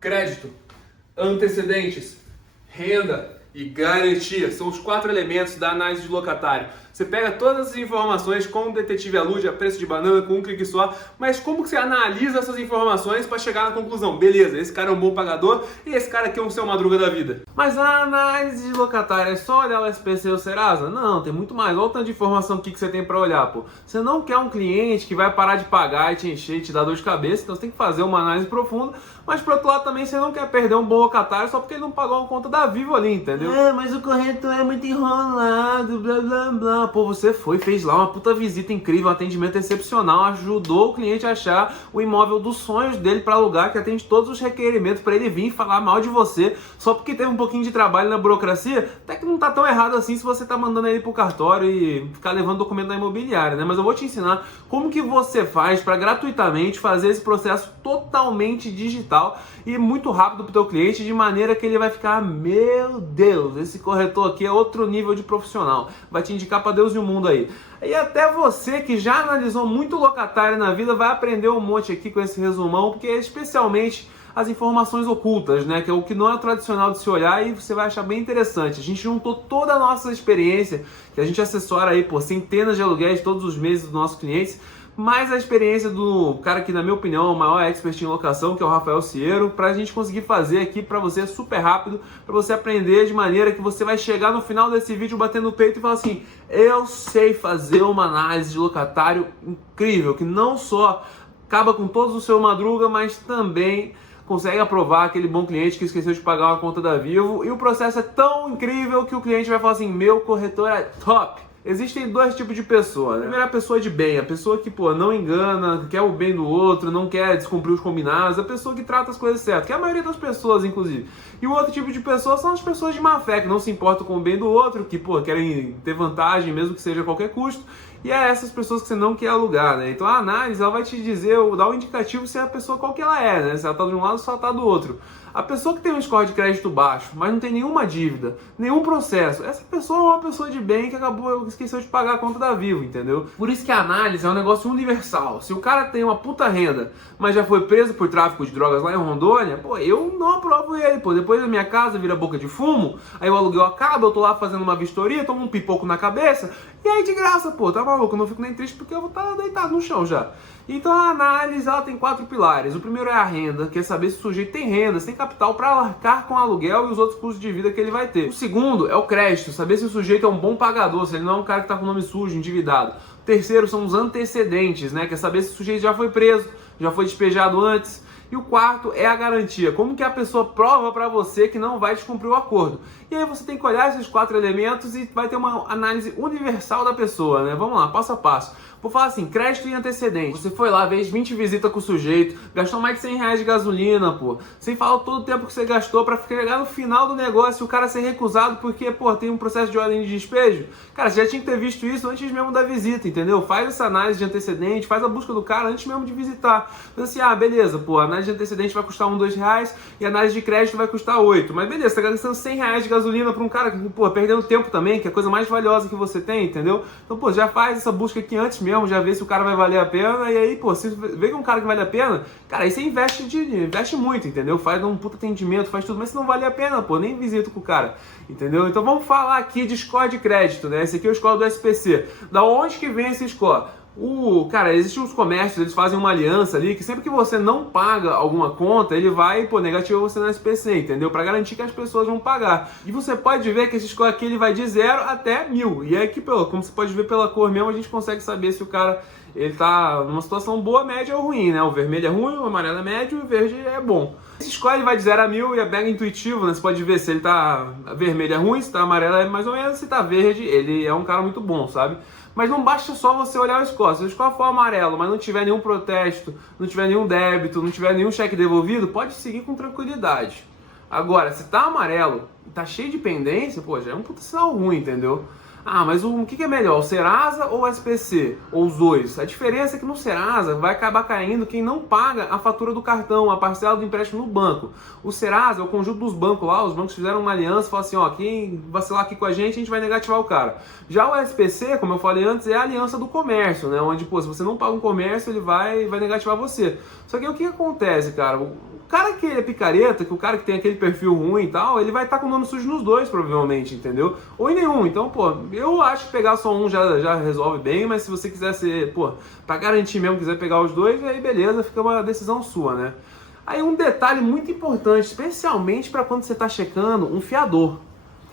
Crédito, antecedentes, renda e garantia são os 4 elementos da análise de locatário. Você pega todas as informações com o detetive alude a preço de banana com um clique só, mas como que você analisa essas informações para chegar na conclusão? Beleza, esse cara é um bom pagador e esse cara aqui é um seu Madruga da vida. Mas a análise de locatário é só olhar o SPC ou o Serasa? Não, tem muito mais. Olha o tanto de informação aqui que você tem para olhar, pô. Você não quer um cliente que vai parar de pagar e te encher e te dar dor de cabeça, então você tem que fazer uma análise profunda, mas por outro lado também você não quer perder um bom locatário só porque ele não pagou uma conta da Vivo ali, entendeu? Mas o corretor é muito enrolado, blá blá blá. Pô, você fez lá uma puta visita incrível, um atendimento excepcional, ajudou o cliente a achar o imóvel dos sonhos dele para alugar, que atende todos os requerimentos para ele vir falar mal de você, só porque teve um pouquinho de trabalho na burocracia. Até que não tá tão errado assim se você tá mandando ele pro cartório e ficar levando documento da imobiliária, né? Mas eu vou te ensinar como que você faz para gratuitamente fazer esse processo totalmente digital e muito rápido pro teu cliente, de maneira que ele vai ficar, meu Deus, esse corretor aqui é outro nível de profissional, vai te indicar para Deus e o mundo aí. E até você que já analisou muito locatário na vida vai aprender um monte aqui com esse resumão, porque especialmente as informações ocultas, né, que é o que não é tradicional de se olhar, e você vai achar bem interessante. A gente juntou toda a nossa experiência, que a gente assessora aí por centenas de aluguéis todos os meses dos nossos clientes, mais a experiência do cara que, na minha opinião, é o maior expert em locação, que é o Rafael Ciero, para a gente conseguir fazer aqui para você super rápido, para você aprender de maneira que você vai chegar no final desse vídeo batendo no peito e falar assim: eu sei fazer uma análise de locatário incrível, que não só acaba com todos o seu Madruga, mas também consegue aprovar aquele bom cliente que esqueceu de pagar uma conta da Vivo, e o processo é tão incrível que o cliente vai falar assim: meu corretor é top. Existem dois tipos de pessoa, né? Primeiro, a pessoa de bem, a pessoa que, pô, não engana, quer o bem do outro, não quer descumprir os combinados, a pessoa que trata as coisas certas, que é a maioria das pessoas, inclusive. E o outro tipo de pessoa são as pessoas de má fé, que não se importam com o bem do outro, que, pô, querem ter vantagem, mesmo que seja a qualquer custo, e é essas pessoas que você não quer alugar, né? Então a análise, ela vai te dizer, dar um indicativo se a pessoa qual que ela é, né? Se ela tá de um lado ou se ela tá do outro. A pessoa que tem um score de crédito baixo, mas não tem nenhuma dívida, nenhum processo, essa pessoa é uma pessoa de bem que esqueceu de pagar a conta da Vivo, entendeu? Por isso que a análise é um negócio universal. Se o cara tem uma puta renda, mas já foi preso por tráfico de drogas lá em Rondônia, pô, eu não aprovo ele, pô. Depois a minha casa vira boca de fumo, aí o aluguel acaba, eu tô lá fazendo uma vistoria, tomo um pipoco na cabeça, e aí de graça, pô, tá maluco? Eu não fico nem triste porque eu vou estar deitado no chão já. Então a análise, ela tem 4 pilares. O primeiro é a renda, que é saber se o sujeito tem renda, se tem capital para arcar com o aluguel e os outros custos de vida que ele vai ter. O segundo é o crédito, saber se o sujeito é um bom pagador, se ele não é um cara que está com o nome sujo, endividado. O terceiro são os antecedentes, né, que é saber se o sujeito já foi preso, já foi despejado antes. E o quarto é a garantia, como que a pessoa prova para você que não vai descumprir o acordo. E aí você tem que olhar esses 4 elementos e vai ter uma análise universal da pessoa, né? Vamos lá, passo a passo. Vou falar assim: crédito e antecedente. Você foi lá, fez 20 visitas com o sujeito, gastou mais de 100 reais de gasolina, pô. Sem falar todo o tempo que você gastou pra chegar no final do negócio e o cara ser recusado porque, pô, tem um processo de ordem de despejo. Cara, você já tinha que ter visto isso antes mesmo da visita, entendeu? Faz essa análise de antecedente, faz a busca do cara antes mesmo de visitar. Então assim, beleza, pô, a análise de antecedente vai custar R$1, R$2 e a análise de crédito vai custar 8. Mas beleza, você tá gastando 100 reais de gasolina pra um cara que, pô, perdendo tempo também, que é a coisa mais valiosa que você tem, entendeu? Então, pô, já faz essa busca aqui antes mesmo, já vê se o cara vai valer a pena, e aí, pô, se vê que é um cara que vale a pena, cara, aí você investe muito, entendeu? Faz um puta atendimento, faz tudo, mas se não vale a pena, pô, nem visita com o cara, entendeu? Então vamos falar aqui de score de crédito, né? Esse aqui é o score do SPC. Da onde que vem esse score? Cara, existem uns comércios, eles fazem uma aliança ali, que sempre que você não paga alguma conta, ele vai, pô, negativa você no SPC, entendeu? Pra garantir que as pessoas vão pagar. E você pode ver que esse score aqui, ele vai de 0 até 1000. E aí, aqui, como você pode ver pela cor mesmo, a gente consegue saber se o cara, ele tá numa situação boa, média ou ruim, né? O vermelho é ruim, o amarelo é médio e o verde é bom. Esse score ele vai de 0 a 1000 e é mega intuitivo, né? Você pode ver se ele tá vermelho é ruim, se tá amarelo é mais ou menos, se tá verde, ele é um cara muito bom, sabe? Mas não basta só você olhar o score. Se o score for amarelo, mas não tiver nenhum protesto, não tiver nenhum débito, não tiver nenhum cheque devolvido, pode seguir com tranquilidade. Agora, se tá amarelo e tá cheio de pendência, pô, já é um puta sinal ruim, entendeu? Mas o que é melhor, o Serasa ou o SPC? Ou os dois? A diferença é que no Serasa vai acabar caindo quem não paga a fatura do cartão, a parcela do empréstimo no banco. O Serasa é o conjunto dos bancos lá, os bancos fizeram uma aliança e falaram assim, ó, quem vacilar aqui com a gente vai negativar o cara. Já o SPC, como eu falei antes, é a aliança do comércio, né? Onde, pô, se você não paga um comércio, ele vai negativar você. Só que o que acontece, cara? cara que é picareta, que o cara que tem aquele perfil ruim e tal, ele vai estar com o nome sujo nos dois, provavelmente, entendeu? Ou em nenhum. Então, pô, eu acho que pegar só um já resolve bem, mas se você quiser ser, pô, pra garantir mesmo, quiser pegar os dois, aí beleza, fica uma decisão sua, né? Aí um detalhe muito importante, especialmente para quando você está checando um fiador,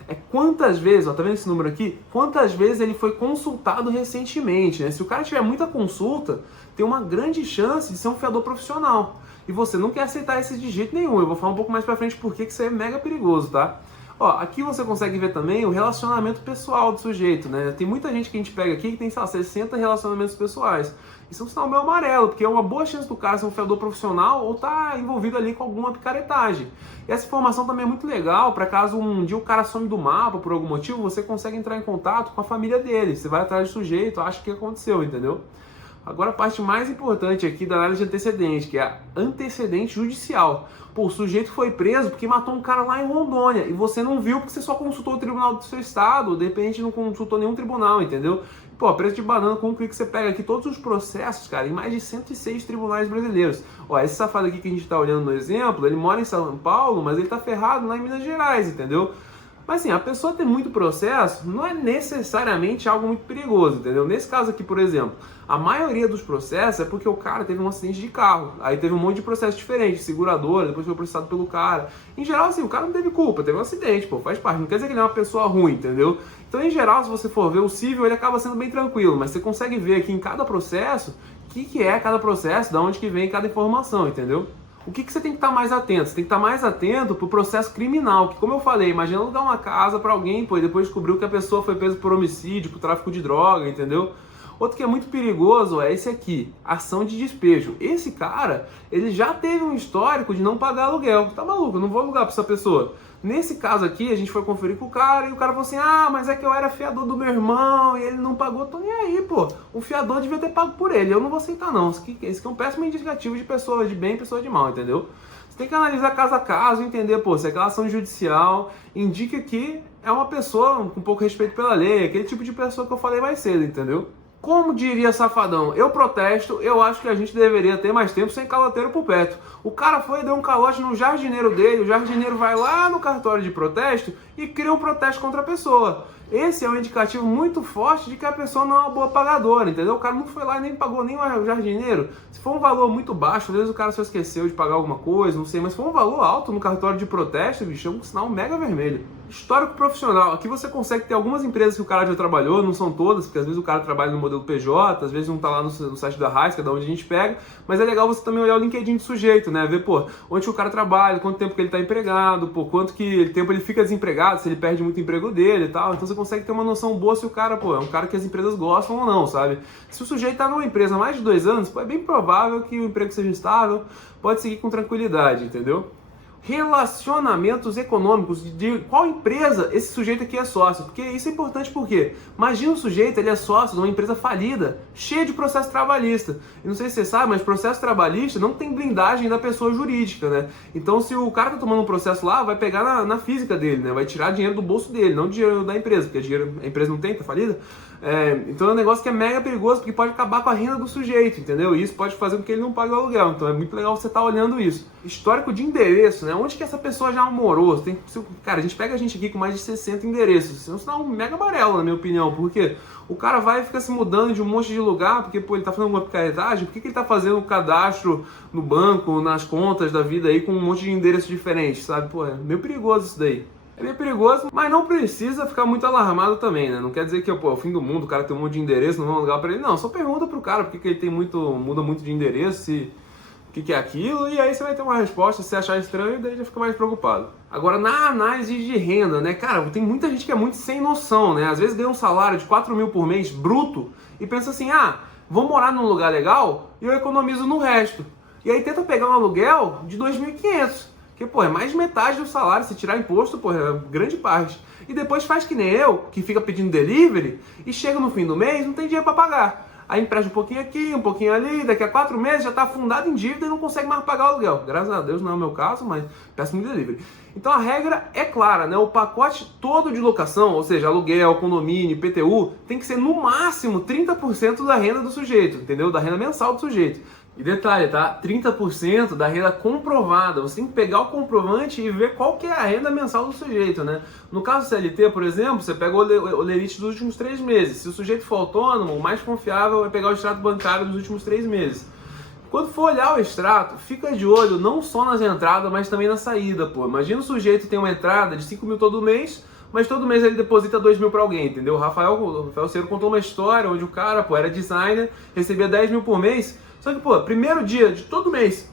é quantas vezes, ó, tá vendo esse número aqui? Quantas vezes ele foi consultado recentemente, né? Se o cara tiver muita consulta, tem uma grande chance de ser um fiador profissional. E você não quer aceitar esse de jeito nenhum. Eu vou falar um pouco mais pra frente porque que isso é mega perigoso, tá? Ó, aqui você consegue ver também o relacionamento pessoal do sujeito, né? Tem muita gente que a gente pega aqui que tem, sei lá, 60 relacionamentos pessoais. Isso é um sinal meio amarelo, porque é uma boa chance do cara ser um fiador profissional ou tá envolvido ali com alguma picaretagem. E essa informação também é muito legal para caso um dia o cara some do mapa por algum motivo, você consegue entrar em contato com a família dele. Você vai atrás do sujeito, acha que aconteceu, entendeu? Agora a parte mais importante aqui da análise de antecedente, que é a antecedente judicial. Pô, o sujeito foi preso porque matou um cara lá em Rondônia e você não viu porque você só consultou o tribunal do seu estado, ou de repente não consultou nenhum tribunal, entendeu? Pô, preço de banana, com um clique você pega aqui todos os processos, cara, em mais de 106 tribunais brasileiros. Ó, esse safado aqui que a gente tá olhando no exemplo, ele mora em São Paulo, mas ele tá ferrado lá em Minas Gerais, entendeu? Mas assim, a pessoa ter muito processo não é necessariamente algo muito perigoso, entendeu? Nesse caso aqui, por exemplo, a maioria dos processos é porque o cara teve um acidente de carro, aí teve um monte de processos diferentes, seguradora, depois foi processado pelo cara. Em geral, assim, o cara não teve culpa, teve um acidente, pô, faz parte, não quer dizer que ele é uma pessoa ruim, entendeu? Então, em geral, se você for ver o cível, ele acaba sendo bem tranquilo, mas você consegue ver aqui em cada processo o que é cada processo, de onde que vem cada informação, entendeu? O que você tem que estar mais atento? Você tem que estar mais atento para o processo criminal, que como eu falei, imagina alugar uma casa para alguém, pô, e depois descobriu que a pessoa foi presa por homicídio, por tráfico de droga, entendeu? Outro que é muito perigoso é esse aqui, ação de despejo. Esse cara, ele já teve um histórico de não pagar aluguel. Tá maluco, eu não vou alugar para essa pessoa. Nesse caso aqui, a gente foi conferir com o cara e o cara falou assim, ah, mas é que eu era fiador do meu irmão e ele não pagou, tô nem aí, pô. O fiador devia ter pago por ele, eu não vou aceitar não. Esse aqui é um péssimo indicativo de pessoa de bem e pessoa de mal, entendeu? Você tem que analisar caso a caso, entender, pô, se aquela ação judicial indica que é uma pessoa com pouco respeito pela lei, aquele tipo de pessoa que eu falei mais cedo, entendeu? Como diria Safadão, eu protesto, eu acho que a gente deveria ter mais tempo sem caloteiro por perto. O cara foi e deu um calote no jardineiro dele, o jardineiro vai lá no cartório de protesto e cria um protesto contra a pessoa. Esse é um indicativo muito forte de que a pessoa não é uma boa pagadora, entendeu? O cara não foi lá e nem pagou nem o jardineiro. Se for um valor muito baixo, às vezes o cara só esqueceu de pagar alguma coisa, não sei, mas se for um valor alto no cartório de protesto, bicho, é um sinal mega vermelho. Histórico profissional. Aqui você consegue ter algumas empresas que o cara já trabalhou, não são todas, porque às vezes o cara trabalha no modelo PJ, às vezes não tá lá no site da Raiz, que é da onde a gente pega, mas é legal você também olhar o LinkedIn do sujeito, né? Ver, pô, onde o cara trabalha, quanto tempo que ele tá empregado, pô, quanto que tempo ele fica desempregado, se ele perde muito emprego dele e tal. Então você consegue ter uma noção boa se o cara, pô, é um cara que as empresas gostam ou não, sabe? Se o sujeito tá numa empresa há mais de 2 anos, pô, é bem provável que o emprego seja estável, pode seguir com tranquilidade, entendeu? Relacionamentos econômicos, de qual empresa esse sujeito aqui é sócio, porque isso é importante porque imagina o sujeito, ele é sócio de uma empresa falida, cheia de processo trabalhista, e não sei se você sabe, mas processo trabalhista não tem blindagem da pessoa jurídica, né? Então se o cara tá tomando um processo lá, vai pegar na física dele, né? Vai tirar dinheiro do bolso dele, não dinheiro da empresa, porque a empresa não tem, tá falida. Então é um negócio que é mega perigoso, porque pode acabar com a renda do sujeito, entendeu? E isso pode fazer com que ele não pague o aluguel, então é muito legal você estar olhando isso. Histórico de endereço, né? Onde que essa pessoa já morou? Cara, a gente pega a gente aqui com mais de 60 endereços, isso é um sinal mega amarelo, na minha opinião, porque o cara vai e fica se mudando de um monte de lugar, porque pô, ele tá fazendo alguma picaretagem, por que ele tá fazendo um cadastro no banco, nas contas da vida aí, com um monte de endereços diferentes, sabe? Pô, é meio perigoso isso daí. É meio perigoso, mas não precisa ficar muito alarmado também, né? Não quer dizer que pô, é o fim do mundo, o cara tem um monte de endereço, não vão alugar pra ele. Não, só pergunta pro cara por que ele muda muito de endereço, o que é aquilo, e aí você vai ter uma resposta, se você achar estranho, daí já fica mais preocupado. Agora, na análise de renda, né? Cara, tem muita gente que é muito sem noção, né? Às vezes ganha um salário de 4 mil por mês, bruto, e pensa assim, vou morar num lugar legal e eu economizo no resto. E aí tenta pegar um aluguel de 2.500. Porque, pô, é mais de metade do salário, se tirar imposto, pô, é grande parte. E depois faz que nem eu, que fica pedindo delivery, e chega no fim do mês, não tem dinheiro para pagar. Aí empresta um pouquinho aqui, um pouquinho ali, daqui a 4 meses já está afundado em dívida e não consegue mais pagar o aluguel. Graças a Deus não é o meu caso, mas peço muito delivery. Então a regra é clara, né? O pacote todo de locação, ou seja, aluguel, condomínio, IPTU, tem que ser no máximo 30% da renda do sujeito, entendeu? Da renda mensal do sujeito. E detalhe, tá? 30% da renda comprovada. Você tem que pegar o comprovante e ver qual que é a renda mensal do sujeito, né? No caso do CLT, por exemplo, você pega o lerite dos últimos 3 meses. Se o sujeito for autônomo, o mais confiável é pegar o extrato bancário dos últimos 3 meses. Quando for olhar o extrato, fica de olho não só nas entradas, mas também na saída, pô. Imagina o sujeito tem uma entrada de 5 mil todo mês, mas todo mês ele deposita 2 mil para alguém, entendeu? O Rafael Cero contou uma história onde o cara, pô, era designer, recebia 10 mil por mês, só que, pô, primeiro dia de todo mês,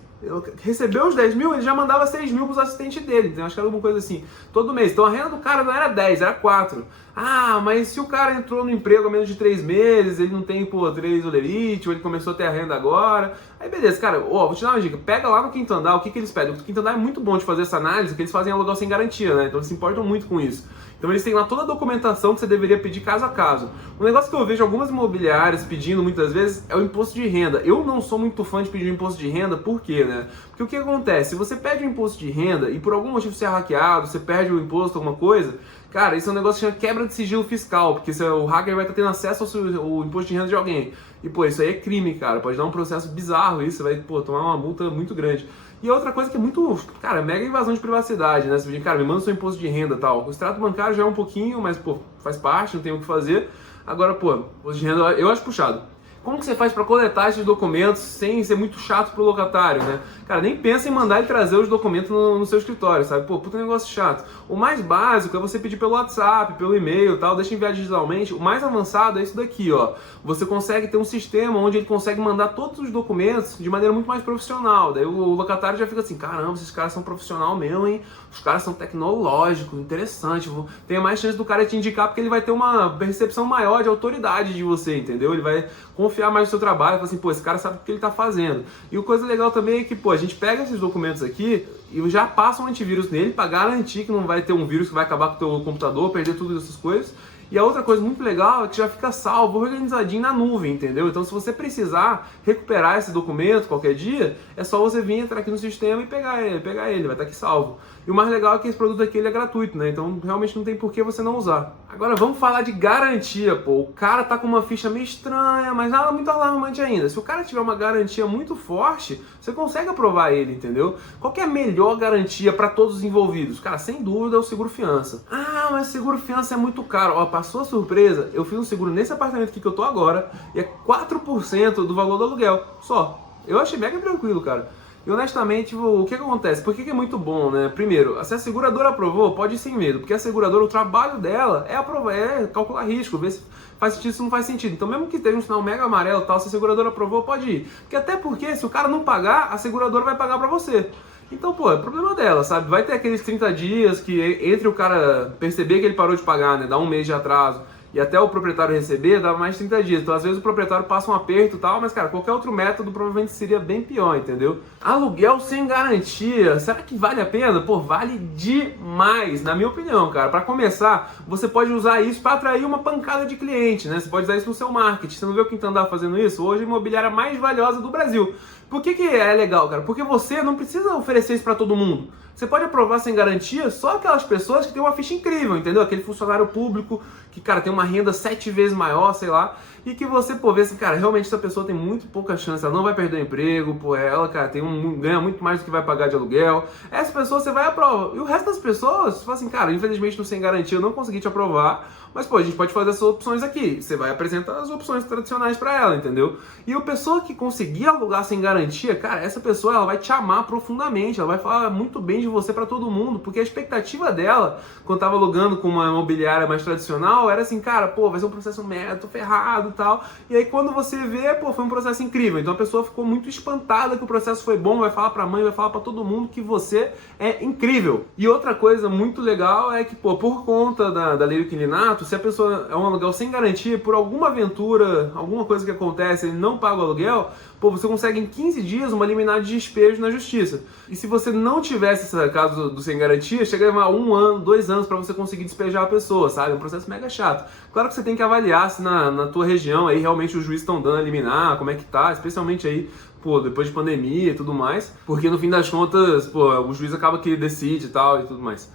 recebeu os 10 mil, ele já mandava 6 mil pros assistentes dele, então acho que era alguma coisa assim, todo mês. Então a renda do cara não era 10, era 4. Ah, mas se o cara entrou no emprego há menos de 3 meses, ele não tem, pô, 3 olerite, ou ele começou a ter a renda agora, aí beleza, cara, ó, vou te dar uma dica, pega lá no quinto andar, o que eles pedem? O quinto andar é muito bom de fazer essa análise, porque eles fazem aluguel sem garantia, né, então eles se importam muito com isso. Então eles têm lá toda a documentação que você deveria pedir caso a caso. Um negócio que eu vejo algumas imobiliárias pedindo muitas vezes é o imposto de renda. Eu não sou muito fã de pedir o imposto de renda, por quê, né? Porque o que acontece? Se você pede o imposto de renda e por algum motivo você é hackeado, você perde o imposto, alguma coisa, cara, isso é um negócio que chama quebra de sigilo fiscal, porque o hacker vai estar tendo acesso ao imposto de renda de alguém. E, pô, isso aí é crime, cara. Pode dar um processo bizarro isso, você vai, pô, tomar uma multa muito grande. E outra coisa que é muito, cara, mega invasão de privacidade, né? Você diz, cara, me manda seu imposto de renda e tal. O extrato bancário já é um pouquinho, mas, pô, faz parte, não tem o que fazer. Agora, pô, imposto de renda eu acho puxado. Como que você faz para coletar esses documentos sem ser muito chato pro locatário, né? Cara, nem pensa em mandar ele trazer os documentos no seu escritório, sabe? Pô, puta negócio chato. O mais básico é você pedir pelo WhatsApp, pelo e-mail e tal, deixa enviar digitalmente. O mais avançado é isso daqui, ó. Você consegue ter um sistema onde ele consegue mandar todos os documentos de maneira muito mais profissional. Daí o locatário já fica assim, caramba, esses caras são profissional mesmo, hein? Os caras são tecnológicos, interessante. Tem mais chance do cara te indicar porque ele vai ter uma percepção maior de autoridade de você, entendeu? Ele vai confiar mais no seu trabalho, falar assim, pô, esse cara sabe o que ele tá fazendo. E a coisa legal também é que, pô, a gente pega esses documentos aqui e já passa um antivírus nele para garantir que não vai ter um vírus que vai acabar com o teu computador, perder tudo essas coisas. E a outra coisa muito legal é que já fica salvo, organizadinho na nuvem, entendeu? Então se você precisar recuperar esse documento qualquer dia, é só você vir entrar aqui no sistema e pegar ele, vai estar aqui salvo. E o mais legal é que esse produto aqui ele é gratuito, né? Então realmente não tem por que você não usar. Agora vamos falar de garantia, pô. O cara tá com uma ficha meio estranha, mas nada muito alarmante ainda. Se o cara tiver uma garantia muito forte, você consegue aprovar ele, entendeu? Qual que é a melhor garantia para todos os envolvidos? Cara, sem dúvida é o seguro fiança. Ah, mas seguro fiança é muito caro. Ó, passou a surpresa, eu fiz um seguro nesse apartamento aqui que eu tô agora e é 4% do valor do aluguel, só. Eu achei mega tranquilo, cara. E honestamente, o que acontece? Por que é muito bom, né? Primeiro, se a seguradora aprovou, pode ir sem medo, porque a seguradora, o trabalho dela é aprovar, é calcular risco, ver se faz sentido, se não faz sentido. Então mesmo que esteja um sinal mega amarelo e tal, se a seguradora aprovou, pode ir. Porque até porque, se o cara não pagar, a seguradora vai pagar pra você. Então, pô, é problema dela, sabe? Vai ter aqueles 30 dias que entre o cara perceber que ele parou de pagar, né? Dá um mês de atraso. E até o proprietário receber, dá mais 30 dias. Então, às vezes, o proprietário passa um aperto e tal, mas, cara, qualquer outro método provavelmente seria bem pior, entendeu? Aluguel sem garantia, será que vale a pena? Pô, vale demais, na minha opinião, cara. Para começar, você pode usar isso para atrair uma pancada de cliente, né? Você pode usar isso no seu marketing. Você não vê o Quinto Andar fazendo isso? Hoje, a imobiliária mais valiosa do Brasil. Por que é legal, cara? Porque você não precisa oferecer isso para todo mundo. Você pode aprovar sem garantia só aquelas pessoas que têm uma ficha incrível, entendeu? Aquele funcionário público que, cara, tem uma renda 7 vezes maior, sei lá, e que você, pô, vê assim, cara, realmente essa pessoa tem muito pouca chance, ela não vai perder o emprego, pô, ela, cara, ganha muito mais do que vai pagar de aluguel. Essa pessoa você vai aprovar. E o resto das pessoas, você fala assim, cara, infelizmente no sem garantia eu não consegui te aprovar, mas, pô, a gente pode fazer essas opções aqui. Você vai apresentar as opções tradicionais para ela, entendeu? E a pessoa que conseguir alugar sem garantia, cara, essa pessoa, ela vai te amar profundamente, ela vai falar muito bem de você para todo mundo, porque a expectativa dela, quando tava alugando com uma imobiliária mais tradicional, era assim, cara, pô, vai ser um processo merda, tô ferrado e tal. E aí quando você vê, pô, foi um processo incrível. Então a pessoa ficou muito espantada que o processo foi bom, vai falar pra mãe, vai falar pra todo mundo que você é incrível. E outra coisa muito legal é que, pô, por conta da lei do inquilinato, se a pessoa é um aluguel sem garantia, por alguma aventura, alguma coisa que acontece, ele não paga o aluguel, pô, você consegue em 15 dias uma liminar de despejo na justiça. E se você não tivesse esse caso do sem garantia, chega a levar 1 ano, 2 anos para você conseguir despejar a pessoa, sabe? É um processo mega chato. Claro que você tem que avaliar se na tua região aí realmente os juízes estão dando a liminar, como é que tá, especialmente aí, pô, depois de pandemia e tudo mais, porque no fim das contas, pô, o juiz acaba que decide e tal e tudo mais.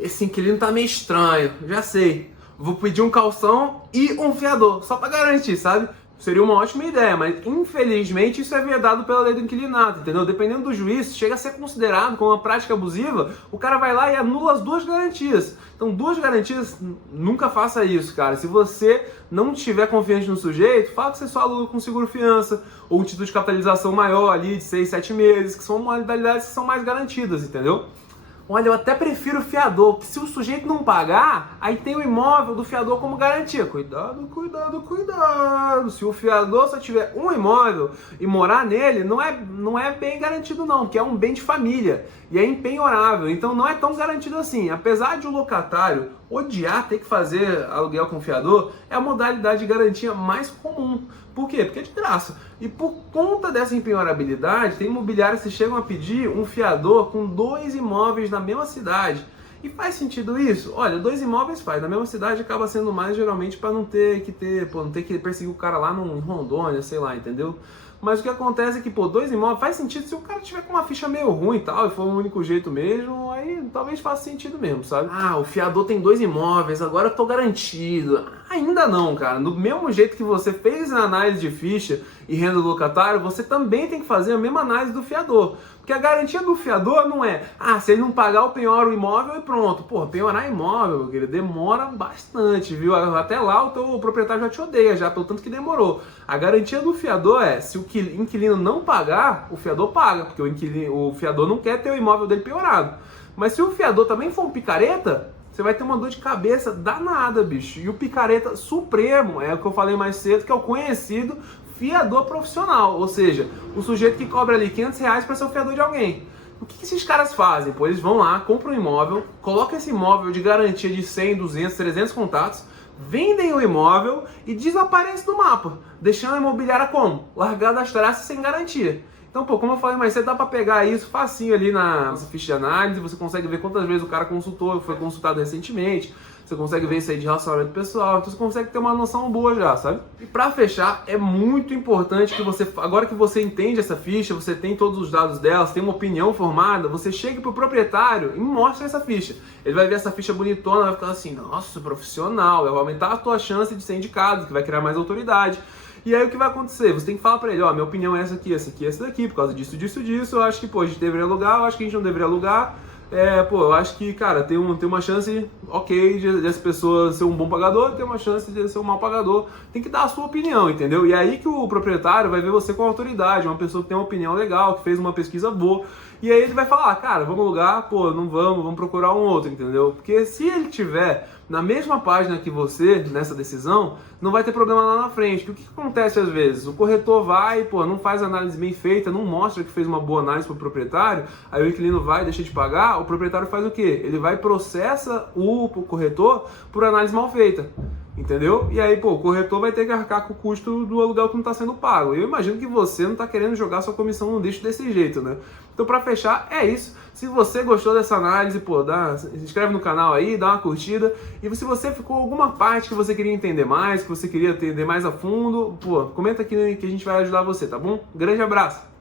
Esse inquilino tá meio estranho, já sei. Vou pedir um calção e um fiador, só pra garantir, sabe? seria uma ótima ideia, mas infelizmente isso é vedado pela lei do inquilinato, entendeu? Dependendo do juiz, chega a ser considerado como uma prática abusiva, o cara vai lá e anula as duas garantias. Então, duas garantias, nunca faça isso, cara. Se você não tiver confiante no sujeito, fala que você só aluga com seguro-fiança, ou um título de capitalização maior ali, de 6, 7 meses, que são modalidades que são mais garantidas, entendeu? Olha, eu até prefiro o fiador, que se o sujeito não pagar, aí tem o imóvel do fiador como garantia. Cuidado, cuidado, cuidado. Se o fiador só tiver um imóvel e morar nele, não é bem garantido não, porque é um bem de família e é empenhorável, então não é tão garantido assim. Apesar de o locatário odiar ter que fazer aluguel com o fiador, é a modalidade de garantia mais comum. Por quê? Porque é de graça. E por conta dessa empenhorabilidade, tem imobiliários que chegam a pedir um fiador com 2 imóveis na mesma cidade. E faz sentido isso? Olha, 2 imóveis faz. Na mesma cidade acaba sendo mais geralmente para não ter que perseguir o cara lá em Rondônia, sei lá, entendeu? Mas o que acontece é que, 2 imóveis faz sentido se o cara tiver com uma ficha meio ruim e tal, e for o único jeito mesmo, aí talvez faça sentido mesmo, sabe? Ah, o fiador tem 2 imóveis, agora eu tô garantido. Ainda não, cara. Do mesmo jeito que você fez a análise de ficha e renda do locatário, você também tem que fazer a mesma análise do fiador. Porque a garantia do fiador não é, se ele não pagar, eu penhoro o imóvel e pronto. Pô, penhorar imóvel, meu querido, demora bastante, viu? Até lá o teu proprietário já te odeia, já, pelo tanto que demorou. A garantia do fiador é, se o inquilino não pagar, o fiador paga, porque o fiador não quer ter o imóvel dele penhorado. Mas se o fiador também for um picareta, você vai ter uma dor de cabeça danada, bicho. E o picareta supremo é o que eu falei mais cedo, que é o conhecido fiador profissional, ou seja, o sujeito que cobra ali R$500 para ser o fiador de alguém. O que esses caras fazem? Pô, eles vão lá, compram um imóvel, colocam esse imóvel de garantia de 100, 200, 300 contatos, vendem o imóvel e desaparecem do mapa, deixando a imobiliária como? Largada das traças sem garantia. Então, como eu falei mais cedo, dá para pegar isso facinho ali na nossa ficha de análise, você consegue ver quantas vezes o cara consultou, foi consultado recentemente, você consegue ver isso aí de relacionamento pessoal, então você consegue ter uma noção boa já, sabe? E para fechar, é muito importante que você, agora que você entende essa ficha, você tem todos os dados dela, você tem uma opinião formada, você chegue pro proprietário e mostre essa ficha. Ele vai ver essa ficha bonitona, vai ficar assim, nossa, profissional, vai aumentar a tua chance de ser indicado, que vai criar mais autoridade. E aí o que vai acontecer? Você tem que falar pra ele, minha opinião é essa aqui, essa daqui, por causa disso, eu acho que, a gente deveria alugar, eu acho que a gente não deveria alugar, eu acho que, cara, tem uma chance, ok, de essa pessoa ser um bom pagador, tem uma chance de ser um mau pagador, tem que dar a sua opinião, entendeu? E aí que o proprietário vai ver você com autoridade, uma pessoa que tem uma opinião legal, que fez uma pesquisa boa, e aí ele vai falar, cara, vamos alugar, não vamos procurar um outro, entendeu? Porque se ele tiver na mesma página que você, nessa decisão, não vai ter problema lá na frente. Porque o que acontece às vezes? O corretor vai, não faz análise bem feita, não mostra que fez uma boa análise para o proprietário, aí o inquilino vai, deixa de pagar, o proprietário faz o quê? Ele vai e processa o corretor por análise mal feita. Entendeu? E aí, o corretor vai ter que arcar com o custo do aluguel que não está sendo pago. Eu imagino que você não está querendo jogar sua comissão no lixo desse jeito, né? Então, para fechar, é isso. Se você gostou dessa análise, se inscreve no canal aí, dá uma curtida. E se você ficou alguma parte que você queria entender mais, que você queria entender mais a fundo, comenta aqui que a gente vai ajudar você, tá bom? Grande abraço!